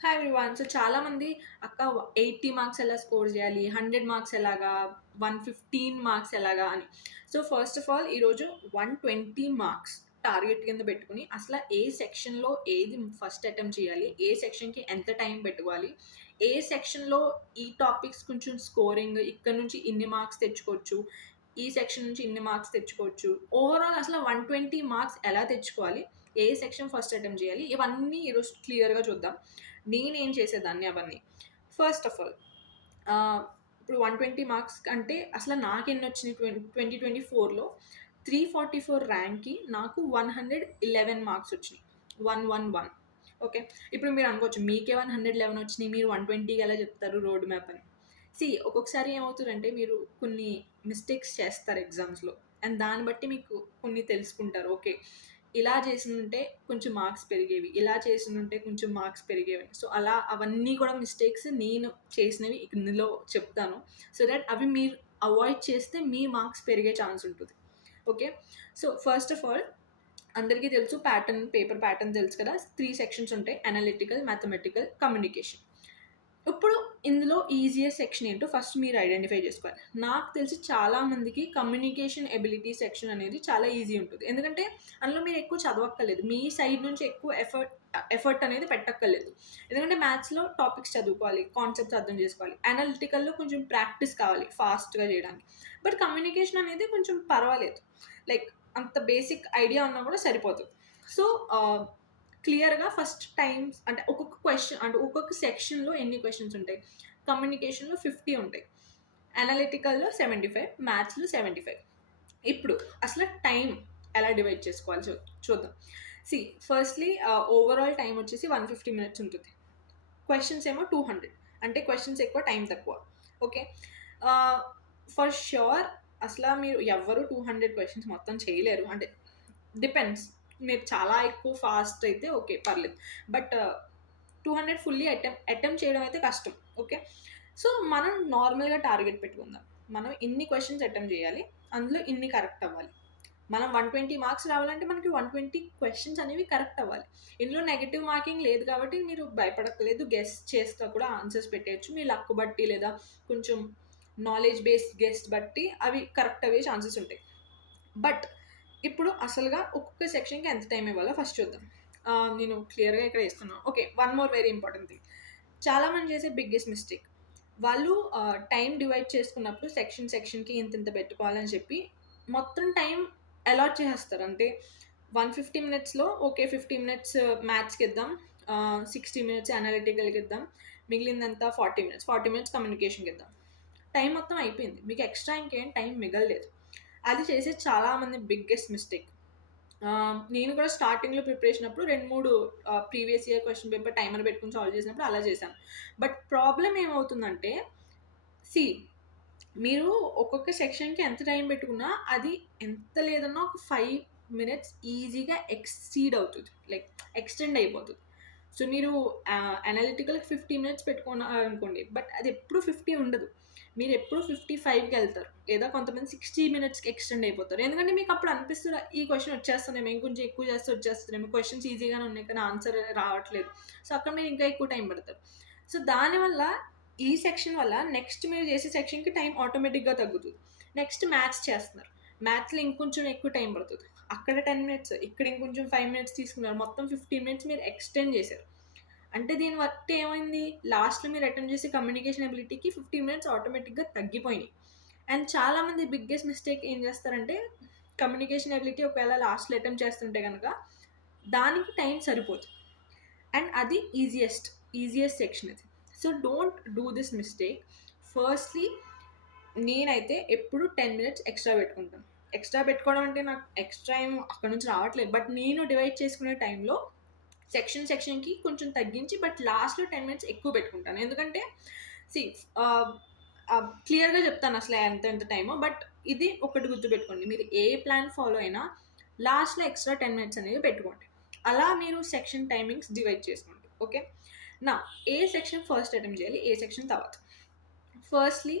Hi everyone. So చాలామంది అక్క 80 marks ఎలా స్కోర్ చేయాలి? 100 మార్క్స్ ఎలాగా? 115 మార్క్స్ ఎలాగా అని. సో ఫస్ట్ ఆఫ్ ఆల్ ఈరోజు 120 మార్క్స్ టార్గెట్ కింద పెట్టుకొని అసల ఏ సెక్షన్‌లో ఏది ఫస్ట్ అటెంప్ట్ చేయాలి? ఏ సెక్షన్‌కి ఎంత టైం పెట్టుకోవాలి? ఏ సెక్షన్‌లో ఈ టాపిక్స్ కొంచెం స్కోరింగ్ ఇక్కడ నుంచి ఇన్ని మార్క్స్ తెచ్చుకోవచ్చు. ఈ సెక్షన్ నుంచి ఇన్ని మార్క్స్ తెచ్చుకోవచ్చు. ఓవరాల్ అసలు 120 మార్క్స్ ఎలా తెచ్చుకోవాలి? ఏ సెక్షన్ ఫస్ట్ అటెంప్ట్ చేయాలి? ఇవన్నీ ఈరోజు క్లియర్‌గా చూద్దాం. నేనేం చేసేదాన్ని అవన్నీ. ఫస్ట్ ఆఫ్ ఆల్ ఇప్పుడు 120 మార్క్స్ అంటే అసలు నాకెన్నొచ్చినాయి 2024లో 344 ర్యాంక్‌కి నాకు 111 మార్క్స్ వచ్చినాయి. 111. ఓకే. ఇప్పుడు మీరు అనుకోవచ్చు మీకే 111 వచ్చినాయి. మీరు 120కి ఎలా చెప్తారు రోడ్ మ్యాప్ అని. ఒక్కొక్కసారి ఏమవుతదంటే మీరు కొన్ని మిస్టేక్స్ చేస్తారు ఎగ్జామ్స్‌లో. అండ్ దాన్ని బట్టి మీకు కొన్ని తెలుసుకుంటారు. ఓకే. ఇలా చేసుండుంటే కొంచెం మార్క్స్ పెరిగేవి. ఇలా చేసుండుంటే కొంచెం మార్క్స్ పెరిగేవని. సో, అలా అవన్నీ కూడా మిస్టేక్స్ నేను చేసినవి ఇందులో చెప్తాను. సో దట్ అవి మీరు అవాయిడ్ చేస్తే మీ మార్క్స్ పెరిగే ఛాన్స్ ఉంటది. Okay. So, first of all అందరికీ తెలుసు పేపర్ ప్యాటర్న్ తెలుసు కదా! 3 సెక్షన్స్ ఉంటాయి. Analytical, mathematical, communication. ఇప్పుడు ఇందులో ఈజియెస్ట్ సెక్షన్ ఏంటో ఫస్ట్ మీరు ఐడెంటిఫై చేసుకోవాలి. నాకు తెలిసి చాలా మందికి కమ్యూనికేషన్ ఎబిలిటీ సెక్షన్ అనేది చాలా ఈజీ ఉంటది. ఎందుకంటే అందులో మీరు ఎక్కువ చదవక్కర్లేదు. మీ సైడ్ నుంచి ఎక్కువ ఎఫర్ట్ అనేది పెట్టక్కర్లేదు. ఎందుకంటే మ్యాథ్స్‌లో టాపిక్స్ చదువుకోవాలి, కాన్సెప్ట్స్ అర్థం చేసుకోవాలి. అనలిటికల్‌లో కొంచెం ప్రాక్టీస్ కావాలి ఫాస్ట్‌గా చేయడానికి. బట్ కమ్యూనికేషన్ అనేది కొంచెం పర్వాలేదు. లైక్ అంత బేసిక్ ఐడియా ఉన్నా కూడా సరిపోతది. సో, క్లియర్‌గా ఫస్ట్ టైమ్స్ అంటే ఒక్కొక్క క్వెషన్ అంటే ఒక్కొక్క సెక్షన్‌లో ఎన్ని క్వెషన్స్ ఉంటాయి. కమ్యూనికేషన్‌లో 50 ఉంటాయి. అనలిటికల్‌లో 75, మ్యాథ్స్‌లో 75. ఇప్పుడు అసలు టైం ఎలా డివైడ్ చేసుకోవాలి చూద్దాం. సీ ఫస్ట్‌లీ ఓవరాల్ టైమ్ వచ్చేసి 150 మినిట్స్ ఉంటుంది. క్వెషన్స్ ఏమో 200 అంటే క్వెషన్స్ ఎక్కువ, టైం తక్కువ. ఓకే. ఫర్ ష్యూర్ మీరు ఎవ్వరు 200 క్వెషన్స్ మొత్తం చేయలేరు. అంటే డిపెండ్స్. మీరు చాలా ఎక్కువ ఫాస్ట్ అయితే ఓకే. పర్లేదు. బట్ 200 ఫుల్లీ అటెంప్ట్ చేయడం అయితే కష్టం. ఓకే. సో, మనం నార్మల్‌గా టార్గెట్ పెట్టుకుందాం. మనం ఇన్ని క్వెషన్స్ అటెంప్ట్ చేయాలి. అందులో ఇన్ని కరెక్ట్ అవ్వాలి. మనం 120 మార్క్స్ రావాలంటే మనకి 120 క్వెషన్స్ అనేవి కరెక్ట్ అవ్వాలి. ఇందులో నెగెటివ్ మార్కింగ్ లేదు కాబట్టి మీరు భయపడక్కర్లేదు. గెస్ చేస్తా కూడా ఆన్సర్స్ పెట్టేయొచ్చు. మీ లక్ బట్టి లేదా కొంచెం నాలెడ్జ్ బేస్డ్ గెస్ బట్టి అవి కరెక్ట్ అయ్యే ఛాన్సెస్ ఉంటాయి. బట్ ఇప్పుడు అసలుగా ఒక్కొక్క సెక్షన్‌కి ఎంత టైం ఇవ్వాలో ఫస్ట్ చూద్దాం. నేను క్లియర్‌గా ఇక్కడ ఇస్తున్నాను. Okay. One more very important thing. చాలామంది చేసే బిగ్గెస్ట్ మిస్టేక్. వాళ్ళు టైం డివైడ్ చేసుకున్నప్పుడు సెక్షన్‌కి ఇంతింత పెట్టుకోవాలని చెప్పి మొత్తం టైం అలాట్ చేసేస్తారు. అంటే 150 మినిట్స్‌లో ఓకే. 50 మినిట్స్ మ్యాథ్స్‌కిద్దాం. 60 మినిట్స్ అనలిటికల్‌కిద్దాం. మిగిలిందంతా 40 మినిట్స్. 40 మినిట్స్ కమ్యూనికేషన్‌కిద్దాం. టైం మొత్తం అయిపోయింది. మీకు ఎక్స్‌ట్రా ఇంకేం టైం మిగలలేదు. అది చేసే చాలామంది బిగ్గెస్ట్ మిస్టేక్. నేను కూడా స్టార్టింగ్‌లో ప్రిపరేషన్ అప్పుడు 2, 3 previous year question paper timer పెట్టుకొని సాల్వ్ చేసినప్పుడు అలా చేశాను. బట్ ప్రాబ్లమ్ ఏమవుతుందంటే సీ మీరు ఒక్కొక్క సెక్షన్‌కి ఎంత టైం పెట్టుకున్నా అది ఎంత లేదన్నా ఒక 5 మినిట్స్ ఈజీగా ఎక్సీడ్ అవుతది. లైక్ ఎక్స్‌టెండ్ అయిపోతది. సో, మీరు అనలిటికల్‌కి 50 మినిట్స్ పెట్టుకున్నారనుకోండి. బట్ అది ఎప్పుడు 50 ఉండదు. మీరెప్పుడు 55కెళ్తారు. లేదా కొంతమంది 60 మినిట్స్‌కి ఎక్స్‌టెండ్ అయిపోతారు. ఎందుకంటే మీకప్పుడు అనిపిస్తది ఈ క్వెషన్ వచ్చేస్తుందేమో, ఇంకొంచెం ఎక్కువ చేస్తే వచ్చేస్తుందేమో, క్వెషన్స్ ఈజీగానే ఉన్నాయి కానీ ఆన్సర్ రావట్లేదు. సో, అక్కడ మీరు ఇంకా ఎక్కువ టైం పడతారు. సో, దానివల్ల ఈ సెక్షన్ వల్ల నెక్స్ట్ మీరు చేసే సెక్షన్‌కి టైం ఆటోమేటిక్‌గా తగ్గుతది. నెక్స్ట్ మ్యాథ్స్ చేస్తున్నారు. మ్యాథ్స్‌లో ఇంకొంచెం ఎక్కువ టైం పడతది. అక్కడ 10 మినిట్స్, ఇక్కడ ఇంకొంచెం 5 మినిట్స్ తీసుకున్నారు. మొత్తం 15 మినిట్స్ మీరు ఎక్స్‌టెండ్ చేశారు. అంటే దీని బట్టి ఏమైంది? లాస్ట్‌లో మీరు అటెంప్ట్ చేసే కమ్యూనికేషన్ ఎబిలిటీకి 15 మినిట్స్ ఆటోమేటిక్‌గా తగ్గిపోయినాయి. అండ్ చాలామంది బిగ్గెస్ట్ మిస్టేక్ ఏం చేస్తారంటే కమ్యూనికేషన్ ఎబిలిటీ ఒకవేళ లాస్ట్‌లో అటెంప్ట్ చేస్తుంటే గనక దానికి టైం సరిపోదు. అండ్ అది ఈజియెస్ట్ సెక్షన్ అది. So, don't do this mistake. Firstly నేనైతే ఎప్పుడు 10 మినిట్స్ ఎక్స్‌ట్రా పెట్టుకుంటాను. ఎక్స్‌ట్రా పెట్టుకోవడం అంటే నాకు ఎక్స్‌ట్రా ఏం అక్కడి నుంచి రావట్లేదు. బట్ నేను డివైడ్ చేసుకునే టైంలో సెక్షన్‌కి కొంచెం తగ్గించి బట్ లాస్ట్‌లో 10 మినిట్స్ ఎక్కువ పెట్టుకుంటాను. ఎందుకంటే సీ ఆహ్, క్లియర్‌గా చెప్తాను అసలు ఎంత టైమో. బట్ ఇది ఒకటి గుర్తుపెట్టుకోండి. మీరు ఏ ప్లాన్ ఫాలో అయినా లాస్ట్‌లో ఎక్స్ట్రా 10 మినిట్స్ అనేవి పెట్టుకోండి. అలా మీరు సెక్షన్ టైమింగ్స్ డివైడ్ చేసుకోండి. ఓకే. ఏ సెక్షన్ ఫస్ట్ అటెంప్ట్ చేయాలి? ఏ సెక్షన్ తర్వాత? ఫస్ట్‌లీ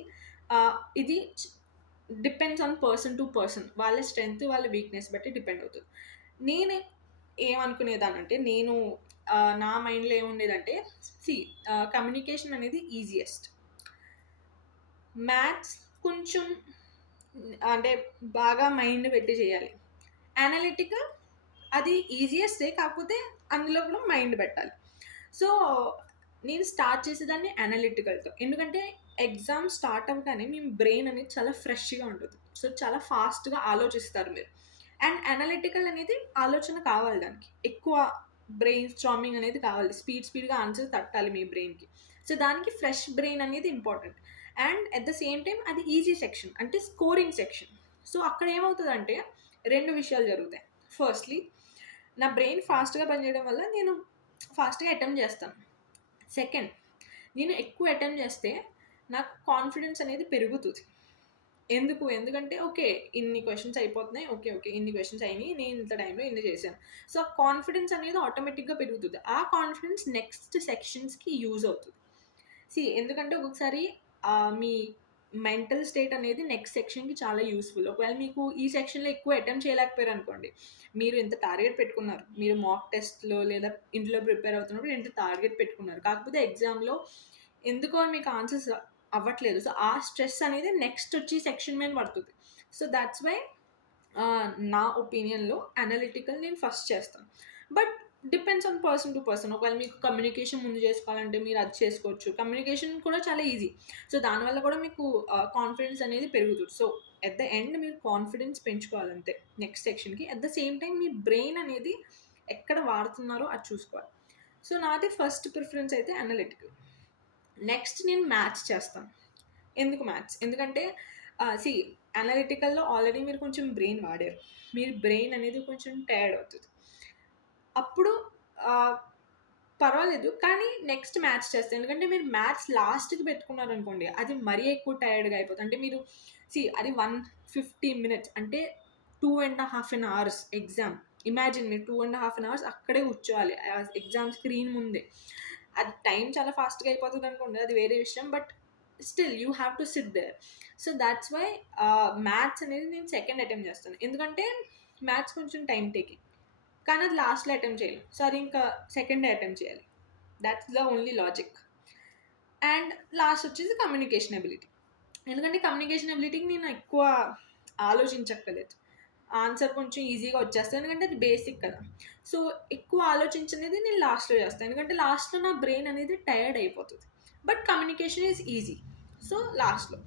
ఇది depends on person to person. వాళ్ళ స్ట్రెంగ్త్, వాళ్ళ వీక్‌నెస్ బట్టి డిపెండ్ అవుతది. నేను ఏమనుకునేదాన్నంటే నేను నా మైండ్‌లో ఏముండేదంటే సీ కమ్యూనికేషన్ అనేది ఈజియెస్ట్. మ్యాథ్స్ కొంచెం అంటే బాగా మైండ్ పెట్టి చేయాలి. అనలిటికల్ అది ఈజియెస్టే, కాకపోతే అందులో కూడా మైండ్ పెట్టాలి. సో, నేను స్టార్ట్ చేసేదాన్ని అనలిటికల్‌తో. ఎందుకంటే ఎగ్జామ్ స్టార్ట్ అవ్వగానే మీ బ్రెయిన్ అనేది చాలా ఫ్రెష్‌గా ఉంటది. సో, చాలా ఫాస్ట్‌గా ఆలోచిస్తారు మీరు. అండ్ అనలిటికల్ అనేది ఆలోచన కావాలి దానికి. ఎక్కువ బ్రెయిన్ స్టార్మింగ్ అనేది కావాలి. స్పీడ్‌గా ఆన్సర్ తట్టాలి మీ బ్రెయిన్‌కి. సో, దానికి ఫ్రెష్ బ్రెయిన్ అనేది important. And at the same time అది ఈజీ సెక్షన్ అంటే స్కోరింగ్ సెక్షన్. సో, అక్కడ ఏమవుతదంటే 2 విషయాలు జరుగుతాయి. ఫస్ట్‌లీ నా బ్రెయిన్ ఫాస్ట్‌గా పనిచేయడం వల్ల నేను ఫాస్ట్‌గా అటెంప్ట్ చేస్తాను. సెకండ్, నేను ఎక్కువ అటెంప్ట్ చేస్తే నాకు కాన్ఫిడెన్స్ అనేది పెరుగుతది. ఎందుకంటే ఓకే. ఇన్ని క్వెషన్స్ అయిపోతున్నాయి. ఓకే. ఇన్ని క్వెషన్స్ అయినియి. నేను ఇంత టైంలో ఇన్ని చేశాను. సో, కాన్ఫిడెన్స్ అనేది ఆటోమేటిక్‌గా పెరుగుతది. ఆ కాన్ఫిడెన్స్ నెక్స్ట్ సెక్షన్స్‌కి యూజ్ అవుతది. ఎందుకంటే ఒక్కొక్కసారి మీ మెంటల్ స్టేట్ అనేది నెక్స్ట్ సెక్షన్‌కి చాలా యూజ్‌ఫుల్. ఒకవేళ మీకు ఈ సెక్షన్‌లో ఎక్కువ అటెంప్ట్ చేయలేకపోయారనుకోండి, మీరు ఇంత టార్గెట్ పెట్టుకున్నారు. మీరు మాక్ టెస్ట్‌లో లేదా ఇంట్లో ప్రిపేర్ అవుతున్నప్పుడు ఇంత టార్గెట్ పెట్టుకున్నారు. కాకపోతే ఎగ్జామ్‌లో ఎందుకో మీకు ఆన్సర్స్ అవ్వట్లేదు. సో, ఆ స్ట్రెస్ అనేది నెక్స్ట్ వచ్చి సెక్షన్ మీద పడుతది. సో, థాట్స్ వై నా ఒపీనియన్‌లో అనలిటికల్ నేను ఫస్ట్ చేస్తాను. But depends on person to person. ఒకవేళ మీకు కమ్యూనికేషన్ ముందు చేసుకోవాలంటే మీరు అది చేసుకోవచ్చు. కమ్యూనికేషన్ కూడా చాలా ఈజీ. సో, దానివల్ల కూడా మీకు కాన్ఫిడెన్స్ అనేది పెరుగుతుంది. సో, ఎట్ ద ఎండ్ మీరు కాన్ఫిడెన్స్ పెంచుకోవాలంతే నెక్స్ట్ సెక్షన్‌కి. అట్ ద సేమ్ టైమ్ మీ బ్రెయిన్ అనేది ఎక్కడ వాడుతున్నారో అది చూసుకోవాలి. సో, నాది ఫస్ట్ ప్రిఫరెన్స్ అయితే అనలిటికల్. నెక్స్ట్ నేను మ్యాథ్స్ చేస్తాను. ఎందుకు మ్యాథ్స్? ఎందుకంటే సీ అనలిటికల్‌లో ఆల్రెడీ మీరు కొంచెం బ్రెయిన్ వాడారు. మీరు బ్రెయిన్ అనేది కొంచెం టైర్డ్ అవుతది. అప్పుడు ఆహ్, పర్వాలేదు. కానీ నెక్స్ట్ మ్యాథ్స్ చేస్తా. ఎందుకంటే మీరు మ్యాథ్స్ లాస్ట్‌కి పెట్టుకున్నారనుకోండి, అది మరీ ఎక్కువ టైర్డ్‌గా అయిపోతుంది. అంటే మీరు అది 150 మినిట్స్ అంటే 2½ అవర్స్ ఎగ్జామ్. ఇమాజిన్ మీరు 2½ అవర్స్ అక్కడే కూర్చోవాలి. ఎగ్జామ్ స్క్రీన్ ముందే. అది టైం చాలా ఫాస్ట్‌గా అయిపోతదనుకోండి, అది వేరే విషయం. But still you have to sit there. So, that's why maths అనేది నేను సెకండ్ అటెంప్ట్ చేస్తాను. ఎందుకంటే మ్యాథ్స్ కొంచెం టైమ్ టేకింగ్. కానీ అది లాస్ట్‌లో అటెంప్ట్ చేయలేం. సో, అది ఇంకా సెకండ్ డే అటెంప్ట్ చేయాలి. Thoughts the only logic. And last వచ్చేసి కమ్యూనికేషన్ ఎబిలిటీ. ఎందుకంటే కమ్యూనికేషన్ ఎబిలిటీకి నేను ఎక్కువ ఆలోచించక్కర్లేదు. ఆన్సర్ కొంచెం ఈజీగా వచ్చేస్తది. ఎందుకంటే అది బేసిక్ కదా! సో, ఎక్కువ ఆలోచించనేది నేను లాస్ట్‌లో చేస్తాను. ఎందుకంటే లాస్ట్‌లో నా బ్రెయిన్ అనేది టైర్డ్ అయిపోతది. But communication is easy. So, లాస్ట్‌లో.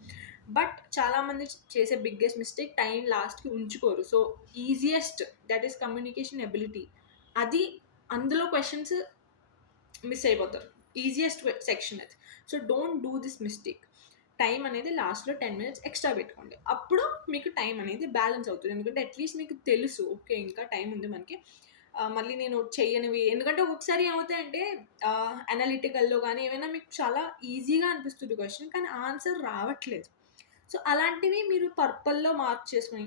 బట్ చాలామంది చేసే బిగ్గెస్ట్ మిస్టేక్ టైం లాస్ట్‌కి ఉంచుకోరు. So, easiest that is communication ability. అది అందులో క్వెషన్స్ మిస్ అయిపోతారు. ఈజియెస్ట్ సెక్షన్ అది. So, don't do this mistake. Time అనేది లాస్ట్‌లో 10 మినిట్స్ ఎక్స్‌ట్రా పెట్టుకోండి. అప్పుడు మీకు టైం అనేది బ్యాలెన్స్ అవుతది. ఎందుకంటే అట్‌లీస్ట్ మీకు తెలుసు. ఓకే. ఇంకా టైం ఉంది మనకి. మళ్ళీ నేను చెయ్యనివి ఎందుకంటే ఒక్కొక్కసారి ఏమవుతాయంటే అనలిటికల్‌లో గానీ ఏవైనా మీకు చాలా ఈజీగా అనిపిస్తుంది క్వెషన్. కానీ ఆన్సర్ రావట్లేదు. సో, అలాంటివి మీరు పర్పల్‌లో మార్క్ చేసుకొని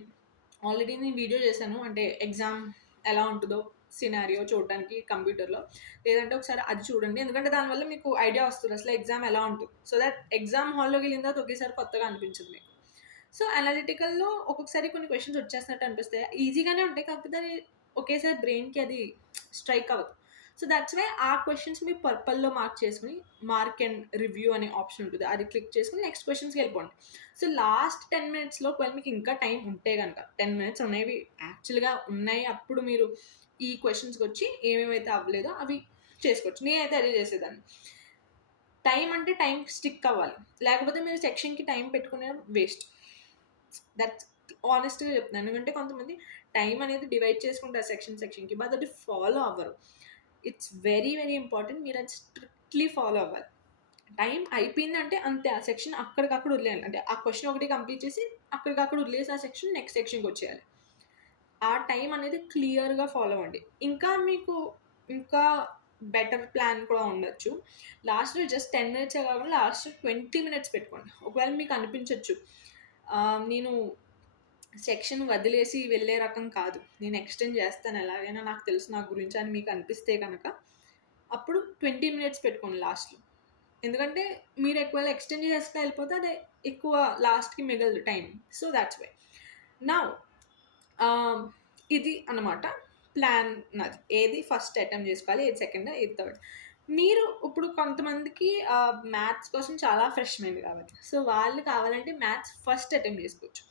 ఆల్రెడీ నేను వీడియో చేశాను. అంటే ఎగ్జామ్ ఎలా ఉంటదో సినారియో చూడడానికి కంప్యూటర్‌లో. లేదంటే ఒకసారి అది చూడండి. ఎందుకంటే దానివల్ల మీకు ఐడియా వస్తది. అసలు ఎగ్జామ్ ఎలా ఉంటుంది. సో దట్ ఎగ్జామ్ హాల్‌లోకెళ్ళిన తర్వాత ఒకేసారి కొత్తగా అనిపించదు మీకు. సో, అనలిటికల్‌లో ఒక్కొక్కసారి కొన్ని క్వెషన్స్ వచ్చేసినట్టు అనిపిస్తాయి. ఈజీగానే ఉంటాయి. కాకపోతే అది ఒకేసారి బ్రెయిన్‌కి అది స్ట్రైక్ అవ్వదు. సో, థాట్స్ వై ఆ క్వెషన్స్ మీరు పర్పల్‌లో మార్క్ చేసుకొని మార్క్ అండ్ రివ్యూ అనే ఆప్షన్ ఉంటది. అది క్లిక్ చేసుకొని నెక్స్ట్ క్వెషన్స్‌కెళ్ళిపోండి. సో, లాస్ట్ 10 మినిట్స్‌లో ఒకవేళ మీకు ఇంకా టైం ఉంటే గనక 10 మినిట్స్ అనేవి యాక్చువల్‌గా ఉన్నాయి. అప్పుడు మీరు ఈ క్వెషన్స్‌కొచ్చి ఏమేమైతే అవ్వలేదో అవి చేసుకోవచ్చు. నేనైతే అదే చేసేదాన్ని. టైం అంటే టైంకి స్టిక్ అవ్వాలి. లేకపోతే మీరు సెక్షన్‌కి టైం పెట్టుకునే వేస్ట్. దట్స్ హానెస్ట్‌గా చెప్తున్నాను. ఎందుకంటే కొంతమంది టైం అనేది డివైడ్ చేసుకుంటారు సెక్షన్‌కి. బట్ అది ఫాలో అవ్వరు. It's very important. మీరు అది స్ట్రిక్ట్‌లీ ఫాలో అవ్వాలి. టైం అయిపోయిందంటే అంతే. ఆ సెక్షన్ అక్కడికక్కడ వదిలేయాలి. అంటే ఆ క్వెషన్ ఒకటి కంప్లీట్ చేసి అక్కడికక్కడ వదిలేసి ఆ సెక్షన్ నెక్స్ట్ సెక్షన్‌కొచ్చేయాలి. ఆ టైం అనేది క్లియర్‌గా ఫాలో అవ్వండి. ఇంకా మీకు ఇంకా బెటర్ ప్లాన్ కూడా ఉండొచ్చు. లాస్ట్‌లో జస్ట్ 10 మినిట్సే కాకుండా లాస్ట్ 20 మినిట్స్ పెట్టుకోండి. ఒకవేళ మీకు అనిపించొచ్చు. నేను సెక్షన్ వదిలేసి వెళ్ళే రకం కాదు. నేను ఎక్స్‌టెండ్ చేస్తాను ఎలాగైనా నాకు తెలుసు నా గురించి అని మీకు అనిపిస్తే గనక అప్పుడు 20 మినిట్స్ పెట్టుకోండి లాస్ట్‌లో. ఎందుకంటే మీరు ఒకవేళ ఎక్స్‌టెండ్ చేస్తా వెళ్ళిపోతే అది ఎక్కువ లాస్ట్‌కి మిగలదు time. So, that's why. Now ఇది అన్నమాట. ప్లాన్ నాది. ఏది ఫస్ట్ అటెంప్ట్ చేసుకోవాలి, ఏది సెకండ్, ఏది థర్డ్. మీరు ఇప్పుడు కొంతమందికి మ్యాథ్స్ కోసం చాలా ఫ్రెష్ మైండ్ కావాలి. సో, వాళ్ళు కావాలంటే మ్యాథ్స్ ఫస్ట్ అటెంప్ట్ చేసుకోవచ్చు.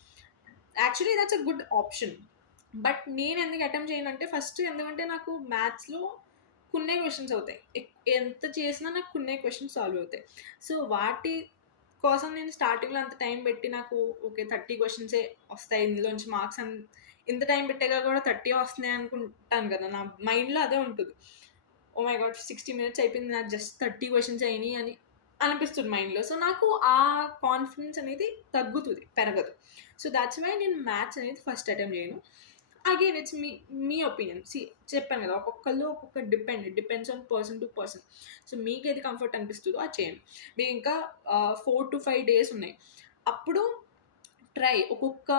Actually that's a good option. But నేను ఎందుకు అటెంప్ట్ చేయనంటే ఫస్ట్ ఎందుకంటే నాకు మ్యాథ్స్‌లో కొన్నే క్వెషన్స్ అవుతాయి. ఎంత చేసినా నాకు కొన్నే క్వెషన్స్ సాల్వ్ అవుతాయి. సో, వాటి కోసం నేను స్టార్టింగ్‌లో అంత టైం పెట్టి నాకు ఓకే 30 క్వెషన్సే వస్తాయి. ఇందులోంచి మార్క్స్ ఇంత టైం పెట్టాక కూడా 30 వస్తున్నాయి అనుకుంటాను కదా! నా మైండ్‌లో అదే ఉంటది. Oh my God! 60 మినిట్స్ అయిపోయింది. నాకు జస్ట్ 30 క్వెషన్స్ అయినియి అని అనిపిస్తుంది మైండ్‌లో. సో, నాకు ఆ కాన్ఫిడెన్స్ అనేది తగ్గుతది, పెరగదు. సో, థాట్స్ వై నేను మ్యాథ్స్ అనేది ఫస్ట్ అటెంప్ట్ చేయను. Again it's me opinion. చెప్పాను కదా! ఒక్కొక్కళ్ళు ఒక్కొక్క depends on person to person. So, మీకేది కంఫర్ట్ అనిపిస్తదో అది చేయండి. మీకు ఇంకా 4-5 డేస్ ఉన్నాయి. అప్పుడు ఒక్కొక్క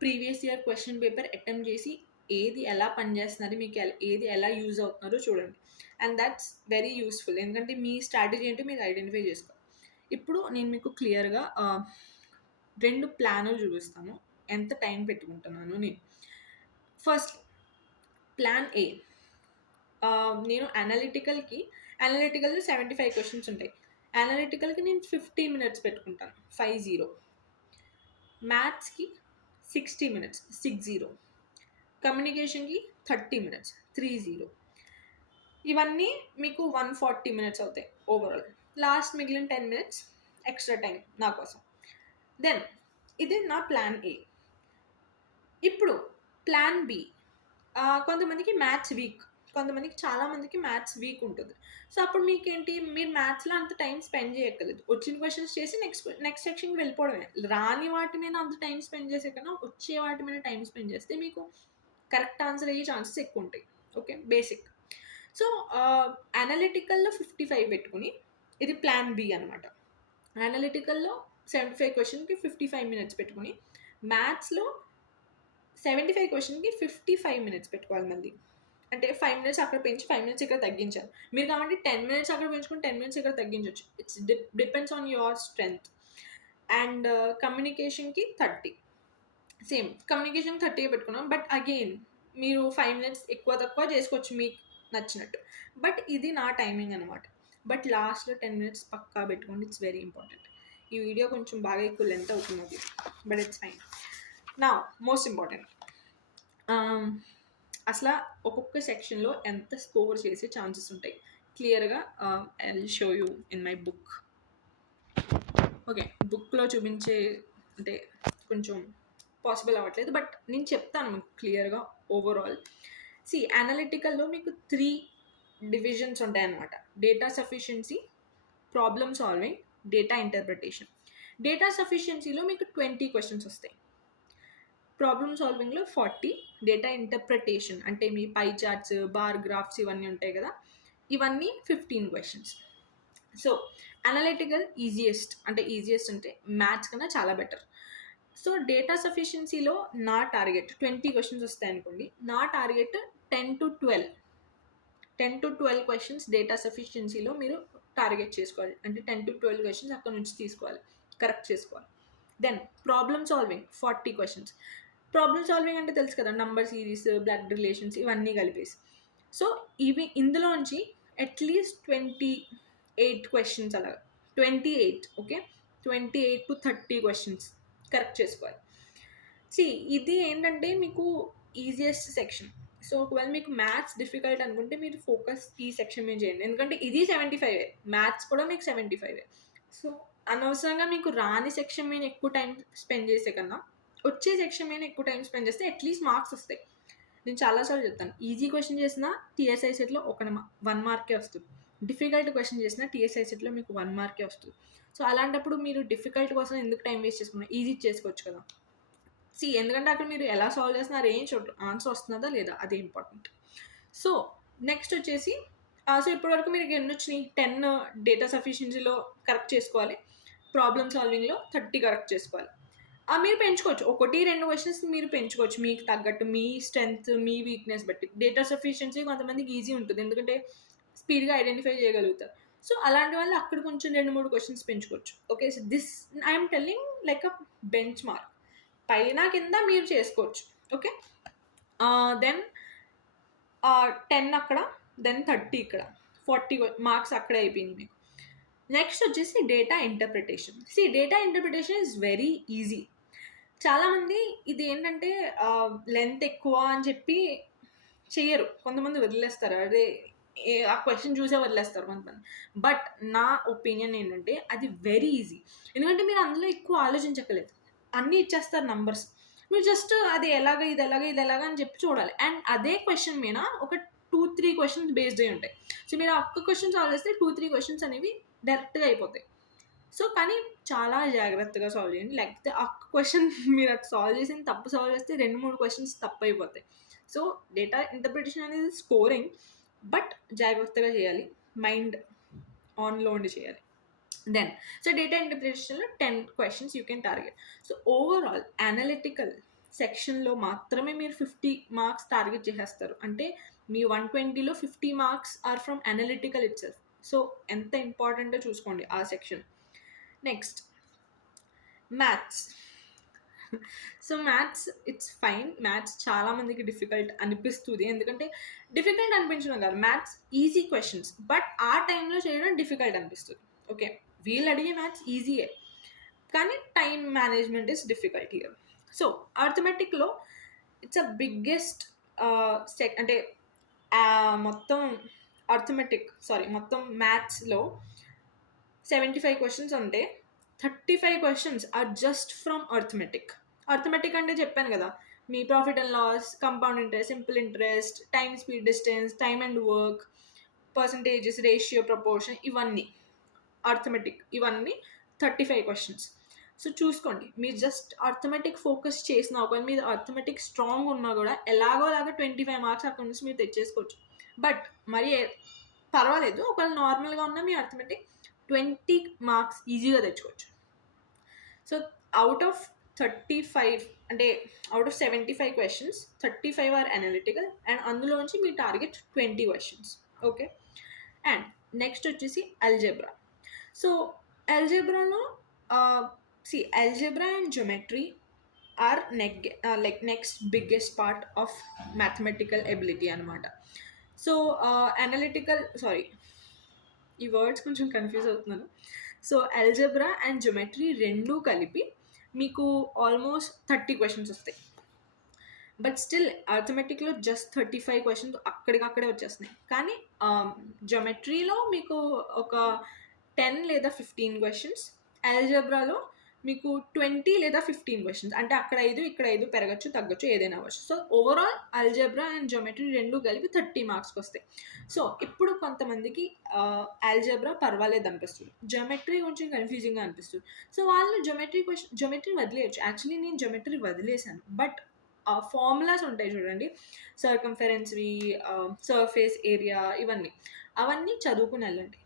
previous year question paper attempt చేసి ఏది ఎలా పనిచేస్తున్నది, మీకు ఏది ఎలా యూజ్ అవుతున్నారో చూడండి. And that's very useful. ఎందుకంటే మీ స్ట్రాటజీ ఏంటో మీరు ఐడెంటిఫై చేసుకోవాలి. ఇప్పుడు నేను మీకు క్లియర్‌గా 2 ప్లానులు చూపిస్తాను. ఎంత టైం పెట్టుకుంటున్నాను నేను. First plan A. నేను అనలిటికల్‌లో 75 క్వెషన్స్ ఉంటాయి. అనలిటికల్‌కి నేను 50 మినిట్స్ పెట్టుకుంటాను. 50. మ్యాథ్స్‌కి 60 మినిట్స్. 60. కమ్యూనికేషన్‌కి 30 మినిట్స్. 30. ఇవన్నీ మీకు 140 మినిట్స్ అవుతాయి ఓవరాల్. లాస్ట్ మిగిలిన 10 మినిట్స్ ఎక్స్ట్రా టైం నా కోసం. దెన్ ఇది నా ప్లాన్ ఏ. ఇప్పుడు ప్లాన్ బి. కొంతమందికి మ్యాథ్స్ వీక్. కొంతమందికి చాలా మందికి మ్యాథ్స్ వీక్ ఉంటుంది. సో, అప్పుడు మీకేంటి, మీరు మ్యాథ్స్‌లో అంత టైం స్పెండ్ చేయక్కర్లేదు. వచ్చిన క్వెషన్స్ చేసి నెక్స్ట్ సెక్షన్‌కి వెళ్ళిపోవడమే. రాని వాటి మీద అంత టైం స్పెండ్ చేసే కన్నా వచ్చే వాటి మీద టైం స్పెండ్ చేస్తే మీకు కరెక్ట్ ఆన్సర్ అయ్యే ఛాన్సెస్ ఎక్కువుంటాయి. ఓకే. బేసిక్. సో, అనలిటికల్‌లో 55 పెట్టుకొని ఇది ప్లాన్ బి అనమాట. అనలిటికల్‌లో 75 క్వెషన్‌కి 55 మినిట్స్ పెట్టుకొని, మ్యాథ్స్‌లో 75 క్వెషన్‌కి 55 మినిట్స్ పెట్టుకోవాలి మళ్ళీ. అంటే 5 మినిట్స్ అక్కడ పెంచి 5 మినిట్స్ ఇక్కడ తగ్గించాలి. మీరు కాబట్టి 10 మినిట్స్ అక్కడ పెంచుకొని 10 మినిట్స్ ఇక్కడ తగ్గించొచ్చు. It's depends on your strength. And కమ్యూనికేషన్‌కి 30. సేమ్ కమ్యూనికేషన్ 30 పెట్టుకున్నాం. బట్ అగైన్ మీరు 5 మినిట్స్ ఎక్కువ తక్కువ చేసుకోవచ్చు మీకు నచ్చినట్టు. బట్ ఇది నా టైమింగ్ అనమాట. బట్ లాస్ట్‌లో 10 మినిట్స్ పక్కా పెట్టుకోండి. It's very important. ఈ వీడియో కొంచెం బాగా ఎక్కువ లెంత్ అవుతున్నది. But it's fine. Now most important. అసల ఒక్కొక్క సెక్షన్‌లో ఎంత స్కోర్ చేసే ఛాన్సెస్ ఉంటాయి. క్లియర్‌గా I will show you in my book. Okay. బుక్‌లో చూపించే అంటే కొంచెం పాసిబుల్ అవ్వట్లేదు. బట్ నేను చెప్తాను మీకు క్లియర్‌గా ఓవరాల్. అనలిటికల్‌లో మీకు 3 డివిజన్స్ ఉంటాయన్నమాట. Data sufficiency, problem solving, data interpretation. Data సఫిషియన్సీలో మీకు 20 క్వెషన్స్ వస్తాయి. ప్రాబ్లమ్ సాల్వింగ్‌లో 40. డేటా ఇంటర్ప్రిటేషన్ అంటే మీ పై చార్ట్స్, బార్ గ్రాఫ్స్ ఇవన్నీ ఉంటాయి కదా! ఇవన్నీ 15 క్వెషన్స్. సో, అనలిటికల్ ఈజియెస్ట్ అంటే మ్యాథ్స్ కన్నా చాలా బెటర్. సో, డేటా సఫిషియన్సీలో నా టార్గెట్ 20 క్వెషన్స్ వస్తాయనుకోండి. నా టార్గెట్ 10-12 క్వెషన్స్ డేటా సఫిషియన్సీలో మీరు టార్గెట్ చేసుకోవాలి. అంటే 10-12 క్వెషన్స్ అక్కడ నుంచి తీసుకోవాలి. కరెక్ట్ చేసుకోవాలి. Then problem solving 40 questions. Problem solving అంటే తెలుసు కదా! నంబర్ సిరీస్, బ్లడ్ రిలేషన్స్ ఇవన్నీ కలిపేసి. సో, ఇందులోంచి అట్‌లీస్ట్ 28 క్వెషన్స్ అలాగా. 28 ఓకే. 28-30 క్వెషన్స్ కరెక్ట్ చేసుకోవాలి. ఇది ఏంటంటే మీకు ఈజియెస్ట్ సెక్షన్. సో, ఒకవేళ మీకు మ్యాథ్స్ డిఫికల్ట్ అనుకుంటే మీరు ఫోకస్ ఈ సెక్షన్ మీద చేయండి. ఎందుకంటే ఇది 75 మ్యాథ్స్ కూడా మీకు 75 సో, అనవసరంగా మీకు రాని సెక్షన్ మీద ఎక్కువ టైం స్పెండ్ చేసే కన్నా వచ్చే సెక్షన్ మీద ఎక్కువ టైం స్పెండ్ చేస్తే అట్‌లీస్ట్ మార్క్స్ వస్తాయి. నేను చాలా సార్లు చెప్తాను. ఈజీ క్వెషన్ చేసినా టీఎస్ఐ సెట్‌లో 1 మార్కే వస్తుంది. డిఫికల్ట్ క్వెషన్ చేసినా టీఎస్ఐ సెట్‌లో మీకు 1 మార్కే వస్తుంది. సో, అలాంటప్పుడు మీరు డిఫికల్ట్ కోసం ఎందుకు టైం వేస్ట్ చేసుకున్నారు? ఈజీ చేసుకోవచ్చు కదా! ఎందుకంటే అక్కడ మీరు ఎలా సాల్వ్ చేస్తున్నారు, ఏం చూడరు. ఆన్సర్ వస్తున్నదా లేదా అదే ఇంపార్టెంట్. సో, నెక్స్ట్ వచ్చేసి సో, ఇప్పటివరకు మీకు ఎన్నొచ్చినాయి? 10 డేటా సఫిషియన్సీలో కరెక్ట్ చేసుకోవాలి. ప్రాబ్లమ్ సాల్వింగ్‌లో 30 కరెక్ట్ చేసుకోవాలి. మీరు పెంచుకోవచ్చు. 1, 2 క్వెషన్స్ మీరు పెంచుకోవచ్చు. మీకు తగ్గట్టు మీ స్ట్రెంగ్త్, మీ వీక్‌నెస్ బట్టి. డేటా సఫిషియన్సీ కొంతమందికి ఈజీ ఉంటుంది. ఎందుకంటే స్పీడ్‌గా ఐడెంటిఫై చేయగలుగుతారు. సో, అలాంటి వాళ్ళు అక్కడ కొంచెం 2, 3 క్వెషన్స్ పెంచుకోవచ్చు. Okay. So, this I am telling like a bench mark. పైన కింద మీరు చేసుకోవచ్చు. ఓకే. దెన్ 10 అక్కడ, దెన్ 30 ఇక్కడ, 40 మార్క్స్ అక్కడే అయిపోయింది మీకు. నెక్స్ట్ వచ్చేసి data interpretation. Data interpretation is very easy. చాలామంది ఇది ఏంటంటే లెంత్ ఎక్కువ అని చెప్పి చెయ్యరు, కొంతమంది వదిలేస్తారు, అదే ఆ క్వశ్చన్ చూసే వదిలేస్తారు కొంతమంది. బట్ నా ఒపీనియన్ ఏంటంటే అది వెరీ ఈజీ. ఎందుకంటే మీరు అందులో ఎక్కువ ఆలోచించక్కలేదు, అన్నీ ఇచ్చేస్తారు నంబర్స్, మీరు జస్ట్ అది ఎలాగ ఇది ఎలాగ ఇది ఎలాగ అని చెప్పి చూడాలి. అండ్ అదే క్వశ్చన్ మీద ఒక 2-3 క్వశ్చన్స్ బేస్డ్ అయి ఉంటాయి. సో మీరు ఆ ఒక్క క్వశ్చన్ సాల్వ్ చేస్తే 2-3 క్వశ్చన్స్ అనేవి డైరెక్ట్గా అయిపోతాయి. సో కానీ చాలా జాగ్రత్తగా సాల్వ్ చేయండి, లేకపోతే ఆ క్వశ్చన్ మీరు అది సాల్వ్ చేసిన తప్పు సాల్వ్ చేస్తే 2-3 క్వశ్చన్స్ తప్పు అయిపోతాయి. సో డేటా ఇంటర్ప్రిటేషన్ అనేది స్కోరింగ్, బట్ జాగ్రత్తగా చేయాలి, మైండ్ ఆన్లో ఉండి చేయాలి. దెన్ సో డేటా ఇంటర్ప్రిటేషన్లో 10 questions you can target. So overall analytical సెక్షన్లో మాత్రమే మీరు 50 మార్క్స్ టార్గెట్ చేసేస్తారు. అంటే మీ 120లో 50 marks are from analytical itself. So ఎంత ఇంపార్టెంటో చూసుకోండి ఆ సెక్షన్. Next maths. So maths it's fine, maths చాలామందికి డిఫికల్ట్ అనిపిస్తుంది, ఎందుకంటే డిఫికల్ట్ అనిపించడం కాదు, మ్యాథ్స్ ఈజీ క్వశ్చన్స్, బట్ ఆ టైంలో చేయడం డిఫికల్ట్ అనిపిస్తుంది. ఓకే, వీళ్ళు అడిగే మ్యాథ్స్ ఈజీయే, కానీ time management is difficult here. So అర్థమెటిక్లో ఇట్స్ అ బిగ్గెస్ట్ అంటే మొత్తం మొత్తం మ్యాథ్స్లో 75 క్వశ్చన్స్ ఉంటే 35 questions are just from arithmetic. Arithmetic అంటే చెప్పాను కదా, మీ profit and loss, compound interest, simple interest, time speed distance, time and work, percentages, ratio, proportion, ఇవన్నీ అర్థమెటిక్, ఇవన్నీ 35 క్వశ్చన్స్. సో చూసుకోండి, మీరు జస్ట్ అర్థమెటిక్ ఫోకస్ చేసిన, ఒకవేళ మీరు అర్థమెటిక్ స్ట్రాంగ్ ఉన్నా కూడా ఎలాగోలాగా 25 మార్క్స్ అక్కడ నుంచి మీరు తెచ్చేసుకోవచ్చు. బట్ మరి పర్వాలేదు, ఒకవేళ నార్మల్గా ఉన్నా మీ అర్థమెటిక్ 20 మార్క్స్ ఈజీగా తెచ్చుకోవచ్చు. సో అవుట్ ఆఫ్ 35 అంటే out of 75 questions 35 are analytical, and అందులోంచి మీ target 20 questions. Okay, and next వచ్చేసి అల్జెబ్రా. సో అల్జెబ్రాలో algebra and geometry are next biggest part of mathematical ability అనమాట. సో అనలిటికల్ ఈ వర్డ్స్ కొంచెం కన్ఫ్యూజ్ అవుతున్నాను. సో అల్జెబ్రా అండ్ జోమెట్రీ రెండూ కలిపి మీకు ఆల్మోస్ట్ 30 క్వశ్చన్స్ వస్తాయి. బట్ స్టిల్ అర్థమెటిక్లో జస్ట్ 35 క్వశ్చన్స్ అక్కడికక్కడే వచ్చేస్తున్నాయి. కానీ జోమెట్రీలో మీకు ఒక 10 లేదా 15 క్వశ్చన్స్, అల్జెబ్రాలో మీకు 20 లేదా 15 క్వశ్చన్స్, అంటే అక్కడ 5 ఇక్కడ 5 పెరగచ్చు తగ్గచ్చు ఏదైనా అవ్వచ్చు. సో ఓవరాల్ అల్జెబ్రా అండ్ జోమెట్రీ రెండు కలిపి 30 మార్క్స్కి వస్తాయి. సో ఇప్పుడు కొంతమందికి అల్జెబ్రా పర్వాలేదు అనిపిస్తుంది, జోమెట్రీ కొంచెం కన్ఫ్యూజింగ్గా అనిపిస్తుంది. సో వాళ్ళు జోమెట్రీ వదిలేయచ్చు. యాక్చువల్లీ నేను జోమెట్రీ వదిలేశాను, బట్ ఫార్ములాస్ ఉంటాయి చూడండి, సర్కంఫరెన్స్వి, సర్ఫేస్ ఏరియా, అవన్నీ చదువుకుని వెళ్ళండి.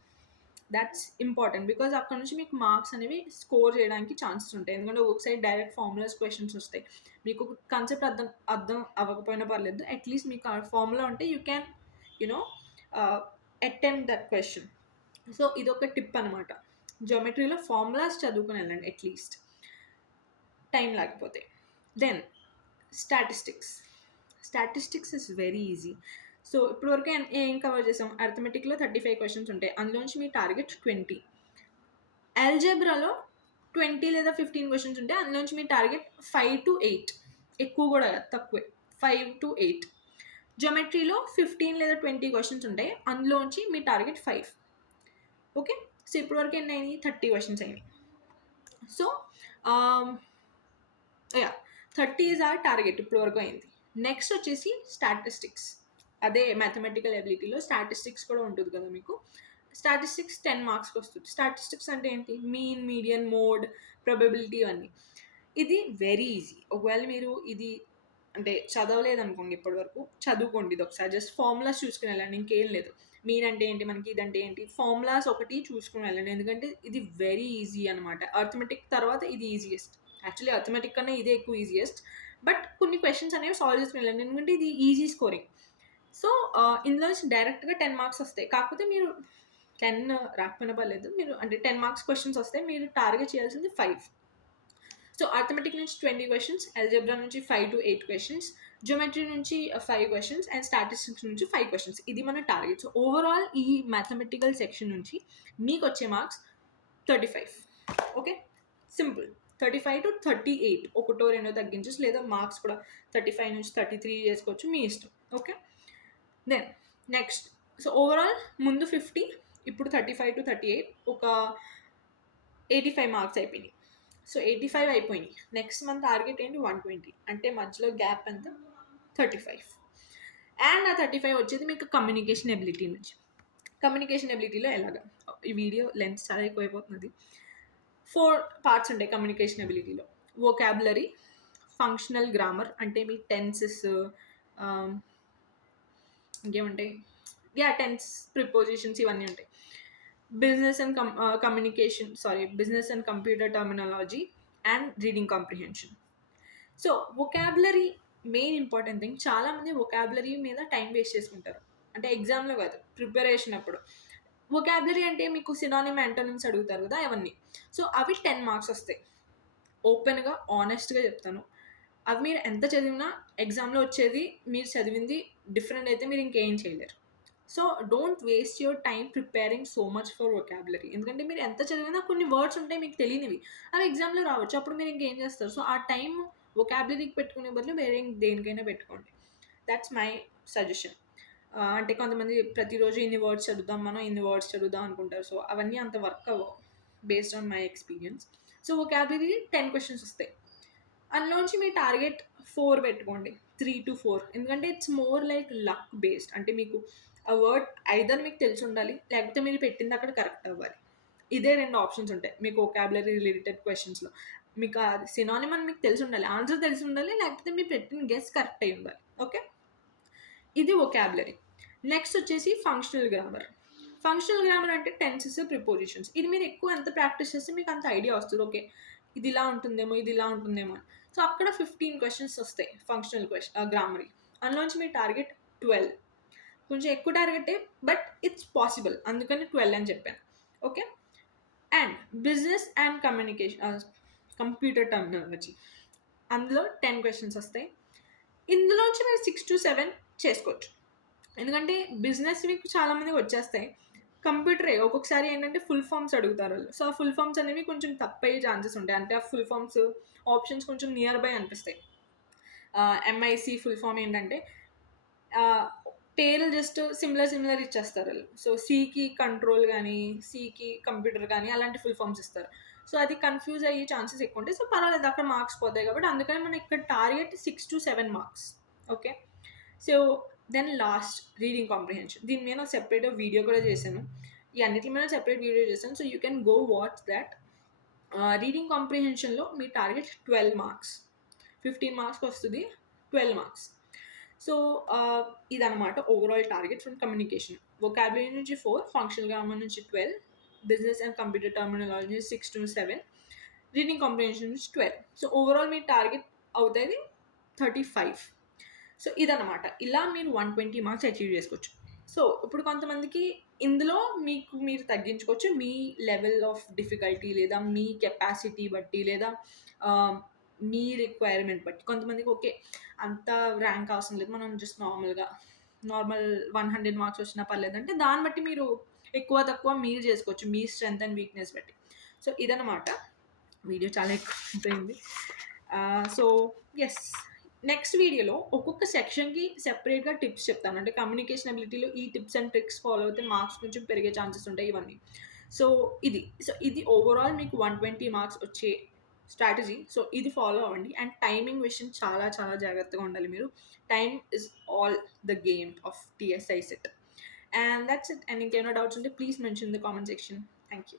దాట్స్ ఇంపార్టెంట్, బికాజ్ అక్కడ నుంచి మీకు మార్క్స్ అనేవి స్కోర్ చేయడానికి ఛాన్సెస్ ఉంటాయి. ఎందుకంటే ఒక సైడ్ డైరెక్ట్ ఫార్ములాస్ క్వశ్చన్స్ వస్తాయి, మీకు కాన్సెప్ట్ అర్థం అవ్వకపోయినా పర్లేదు, అట్లీస్ట్ మీకు ఆ ఫార్ములా ఉంటే you can attempt that question. So ఇదొక టిప్ అనమాట, జోమెట్రీలో ఫార్ములాస్ చదువుకుని వెళ్ళండి అట్లీస్ట్ టైం లేకపోతే. Then statistics is very easy. So ఇప్పటివరకు ఏం కవర్ చేసాం, అర్థమెటిక్లో 35 క్వశ్చన్స్ ఉంటాయి, అందులోంచి మీ టార్గెట్ 20. అల్జెబ్రాలో 20 లేదా 15 క్వశ్చన్స్ ఉంటాయి, అందులోంచి మీ టార్గెట్ 5 to 8, ఎక్కువ కూడా తక్కువే, 5 to 8. జోమెట్రీలో 15 లేదా 20 క్వశ్చన్స్ ఉంటాయి, అందులోంచి మీ టార్గెట్ 5. ఓకే, సో ఇప్పటివరకు ఎన్ని అయినాయి, 30 క్వశ్చన్స్ అయినాయి. సో 30 ఈజ్ ఆర్ టార్గెట్ ఇప్పటివరకు అయింది. నెక్స్ట్ వచ్చేసి స్టాటిస్టిక్స్. అదే మ్యాథమెటికల్ ఎబిలిటీలో స్టాటిస్టిక్స్ కూడా ఉంటుంది కదా మీకు. స్టాటిస్టిక్స్ 10 మార్క్స్కి వస్తుంది. స్టాటిస్టిక్స్ అంటే ఏంటి, మీన్, మీడియన్, మోడ్, ప్రాబబిలిటీ, ఇవన్నీ. ఇది వెరీ ఈజీ. ఒకవేళ మీరు ఇది అంటే చదవలేదనుకోండి ఇప్పటివరకు, చదువుకోండి ఇది ఒకసారి, జస్ట్ ఫార్ములాస్ చూసుకుని వెళ్ళండి, ఇంకేం లేదు. మీన్ అంటే ఏంటి, మనకి ఇదంటే ఏంటి, ఫార్ములాస్ ఒకటి చూసుకుని వెళ్ళండి, ఎందుకంటే ఇది వెరీ ఈజీ అనమాట. అర్థమెటిక్ తర్వాత ఇది ఈజియెస్ట్, యాక్చువల్లీ అర్థమెటిక్ కన్నా ఇదే ఎక్కువ ఈజియెస్ట్, బట్ కొన్ని క్వశ్చన్స్ అనేవి సాల్వ్ చేసుకుని వెళ్ళండి, ఎందుకంటే ఇది ఈజీ స్కోరింగ్. సో ఇందులో డైరెక్ట్గా 10 మార్క్స్ వస్తాయి, కాకపోతే మీరు 10 రాకపోయినా పర్లేదు, మీరు అంటే 10 మార్క్స్ క్వశ్చన్స్ వస్తాయి, మీరు టార్గెట్ చేయాల్సింది 5. సో సో అర్థమెటిక్ నుంచి 20 క్వశ్చన్స్, అల్జెబ్రా నుంచి 5 to 8 క్వశ్చన్స్, జియోమెట్రీ నుంచి 5 క్వశ్చన్స్ అండ్ స్టాటిస్టిక్స్ నుంచి 5 క్వశ్చన్స్. ఇది మన టార్గెట్. సో ఓవరాల్ ఈ మ్యాథమెటికల్ సెక్షన్ నుంచి మీకు వచ్చే మార్క్స్ 35. Okay, simple. 35 to 38, ఒకటో రెండో తగ్గించచ్చు, లేదా మార్క్స్ కూడా 35 నుంచి 33 చేసుకోవచ్చు, మీ ఇష్టం. Okay, then next. So overall ముందు 50, ఇప్పుడు 35 to 38, ఒక 85 మార్క్స్ అయిపోయినాయి. సో 85 అయిపోయినాయి. నెక్స్ట్ మంత్ టార్గెట్ ఏంటి? 120. అంటే మధ్యలో గ్యాప్ ఎంత? 35. అండ్ ఆ 35 వచ్చేది మీకు కమ్యూనికేషన్ ఎబిలిటీ నుంచి. కమ్యూనికేషన్ ఎబిలిటీలో ఎలాగా? ఈ వీడియో లెంత్ చాలా ఎక్కువైపోతున్నది. 4 పార్ట్స్ ఉంటాయి కమ్యూనికేషన్ ఎబిలిటీలో. వొకాబులరీ, ఫంక్షనల్ గ్రామర్ అంటే మీ టెన్సెస్, ఇంకేముంటాయి, టెన్స్, ప్రిపోజిషన్స్, ఇవన్నీ ఉంటాయి. Business and business and computer terminology and reading comprehension. So vocabulary main important thing. చాలామంది వొకాబులరీ మీద టైం వేస్ట్ చేసుకుంటారు, అంటే ఎగ్జామ్లో కాదు, ప్రిపరేషన్ అప్పుడు. వొకాబులరీ అంటే మీకు సినానిమ్, యాంటోనిమ్స్ అడుగుతారు కదా, అవన్నీ. సో అవి 10 మార్క్స్ వస్తాయి. ఓపెన్గా ఆనెస్ట్గా చెప్తాను, అవి మీరు ఎంత చదివినా ఎగ్జామ్లో వచ్చేది మీరు చదివింది డిఫరెంట్ అయితే మీరు ఇంకేం చేయలేరు. So don't waste your time preparing so much for vocabulary. ఎందుకంటే మీరు ఎంత చదివినా కొన్ని వర్డ్స్ ఉంటాయి మీకు తెలియనివి, అవి ఎగ్జామ్లో రావచ్చు, అప్పుడు మీరు ఇంకేం చేస్తారు? సో ఆ టైం వొకాబులరీకి పెట్టుకునే బదులు వేరే దేనికైనా పెట్టుకోండి. That's my suggestion. అంటే కొంతమంది ప్రతిరోజు ఇన్ని వర్డ్స్ చదువుతాం, మనం ఇన్ని వర్డ్స్ చదువుదాం అనుకుంటారు. సో అవన్నీ అంత వర్క్ అవ్వవు based on my experience. So vocabulary 10 questions వస్తాయి. అందులోంచి మీ టార్గెట్ 4 పెట్టుకోండి, 3 to 4. ఎందుకంటే it's more like luck based. అంటే మీకు ఆ వర్డ్ ఐదర్ మీకు తెలిసి ఉండాలి, లేకపోతే మీరు పెట్టింది అక్కడ కరెక్ట్ అవ్వాలి. ఇదే 2 ఆప్షన్స్ ఉంటాయి మీకు వొకాబులరీ రిలేటెడ్ క్వశ్చన్స్లో. మీకు ఆ సినానిమ్ అని మీకు తెలిసి ఉండాలి, ఆన్సర్ తెలిసి ఉండాలి, లేకపోతే మీరు పెట్టిన గెస్ కరెక్ట్ అయి ఉండాలి. ఓకే, ఇది వొకాబులరీ. నెక్స్ట్ వచ్చేసి ఫంక్షనల్ గ్రామర్. ఫంక్షనల్ గ్రామర్ అంటే టెన్సెస్, ప్రిపోజిషన్స్. ఇది మీరు ఎక్కువ ఎంత ప్రాక్టీస్ చేస్తే మీకు అంత ఐడియా వస్తుంది. ఓకే, ఇది ఇలా ఉంటుందేమో, ఇది ఇలా ఉంటుందేమో అని. సో అక్కడ 15 క్వశ్చన్స్ వస్తాయి ఫంక్షనల్ గ్రామరీ. అందులోంచి మీ టార్గెట్ 12. కొంచెం ఎక్కువ టార్గెటే, బట్ ఇట్స్ పాసిబుల్, అందుకని 12 అని చెప్పాను. Okay, and business and computer terminology, అందులో 10 క్వశ్చన్స్ వస్తాయి. ఇందులోంచి మీరు 6 to 7 చేసుకోవచ్చు. ఎందుకంటే బిజినెస్ మీకు చాలామందికి వచ్చేస్తాయి, కంప్యూటరే ఒక్కొక్కసారి ఏంటంటే ఫుల్ ఫామ్స్ అడుగుతారు వాళ్ళు. సో ఆ ఫుల్ ఫామ్స్ అనేవి కొంచెం తప్పయ్యే ఛాన్సెస్ ఉంటాయి. అంటే ఆ ఫుల్ ఫామ్స్ ఆప్షన్స్ కొంచెం నియర్ బై అనిపిస్తాయి. ఎంఐసి ఫుల్ ఫామ్ ఏంటంటే పేర్లు జస్ట్ సిమిలర్ ఇచ్చేస్తారు వాళ్ళు. సో సికి కంట్రోల్ కానీ, సికి కంప్యూటర్ కానీ అలాంటి ఫుల్ ఫామ్స్ ఇస్తారు. సో అది కన్ఫ్యూజ్ అయ్యే ఛాన్సెస్ ఎక్కువ ఉంటాయి. సో పర్వాలేదు, అక్కడ మార్క్స్ పోతాయి కాబట్టి అందుకని మనం ఇక్కడ target 6 to 7 marks. Okay, so then last reading comprehension. దీని మీద సెపరేట్ వీడియో కూడా చేశాను, ఈ అన్నిటి మీద సెపరేట్ వీడియో చేశాను. So you can go watch that. Reading కాంప్రిహెన్షన్లో మీ టార్గెట్ 12 మార్క్స్. 15 మార్క్స్కి వస్తుంది, 12 మార్క్స్. సో ఇదనమాట overall target from communication. Vocabulary నుంచి 4, ఫంక్షనల్ గ్రామర్ నుంచి 12, బిజినెస్ అండ్ కంప్యూటర్ టర్మినాలజీ నుంచి 6 to 7, రీడింగ్ కాంప్రిహెన్షన్ నుంచి 12. సో ఓవరాల్ మీ టార్గెట్ అవుతుంది 35. సో ఇదనమాట. ఇలా మీరు 120 మార్క్స్ అచీవ్ చేసుకోవచ్చు. సో ఇప్పుడు కొంతమందికి ఇందులో మీరు తగ్గించుకోవచ్చు మీ లెవెల్ ఆఫ్ డిఫికల్టీ, లేదా మీ కెపాసిటీ బట్టి, లేదా మీ రిక్వైర్మెంట్ బట్టి. కొంతమందికి ఓకే అంత ర్యాంక్ అవసరం లేదు, మనం జస్ట్ నార్మల్ 100 మార్క్స్ వచ్చినా పర్లేదు అంటే దాన్ని బట్టి మీరు ఎక్కువ తక్కువ మీరు చేసుకోవచ్చు, మీ స్ట్రెంత్ అండ్ వీక్నెస్ బట్టి. సో ఇదనమాట. వీడియో చాలా ఎక్కువ అయిపోయింది. సో ఎస్, నెక్స్ట్ వీడియోలో ఒక్కొక్క సెక్షన్కి సెపరేట్గా టిప్స్ చెప్తాను. అంటే కమ్యూనికేషన్ అబిలిటీలో ఈ టిప్స్ అండ్ ట్రిక్స్ ఫాలో అయితే మార్క్స్ కొంచెం పెరిగే ఛాన్సెస్ ఉంటాయి, ఇవన్నీ. సో ఇది ఓవరాల్ మీకు 120 మార్క్స్ వచ్చే స్ట్రాటజీ. సో ఇది ఫాలో అవ్వండి. అండ్ టైమింగ్ విషయం చాలా చాలా జాగ్రత్తగా ఉండాలి మీరు. Time is all the game of TSI set. And that's it. And ఇంకేమైనా డౌట్స్ ఉంటే please mention in the comment section. Thank you.